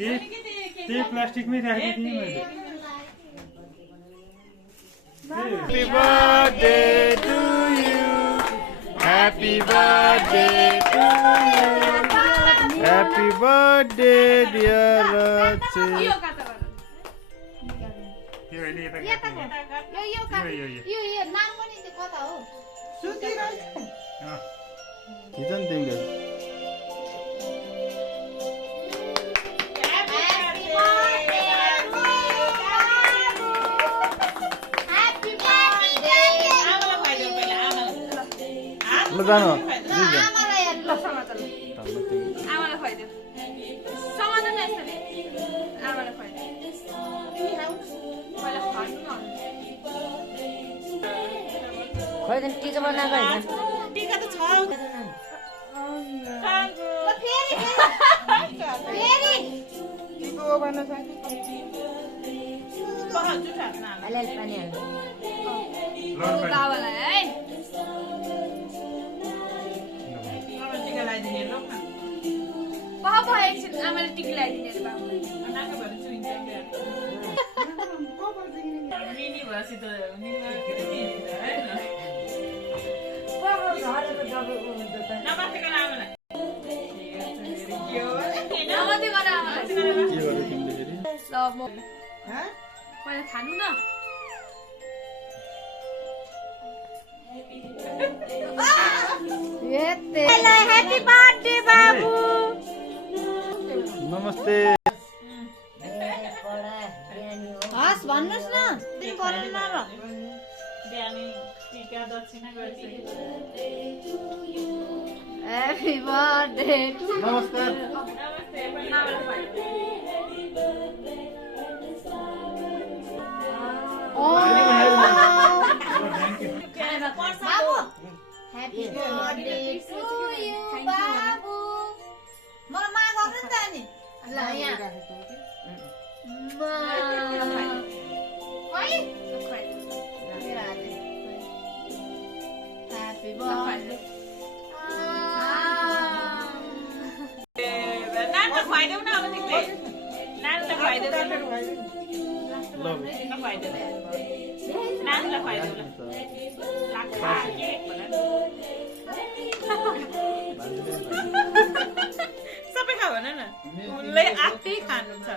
त्यही प्लास्टिकमै राखेको थिएँ मैले। Happy birthday to you. Happy birthday to you. Happy birthday dear Rachi. यो अहिले यता यो नाम पनि त्यो कता हो किचन तिमीले ल जानु खोइदैन टिका बनाएको हैन टिका त छ फेरि टिको भन्न सक्छ बहुत जुठा ना अलि पानी हाल्नु बाबालाई है टिका लगाइदिने लोक न बाबा एकछिन आमाले टिका लगाइदिने रे बाबुलाई नाको भएर चुइन्छ निनी भएपछि त निनी नमस्ते गर्न आमालाई नमस्ते गर्न आमालाई के गर्यो तिमीले फेरि ल म पहिला खानु न ह्यापी बर्थडे बाबु नमस्ते हस् भन्नुस् न दिन पर्नु न र बिहानै टिका दक्षिणा गर्छ ह्यापी बर्थडे टु नमस्कार नमस्ते बाबु ह्यापी बर्थडे टु यु बाबु मलाई मा गर्नु नि त अनि ल यहाँ ह्यापी बर्थडे नान त खुवाइदेऊ न अब तिमीले नान त खुवाइदेऊ नानीलाई खुवाइदेऊ ल लाग्छ केक सबै खा भन न उसले आफै खानु छ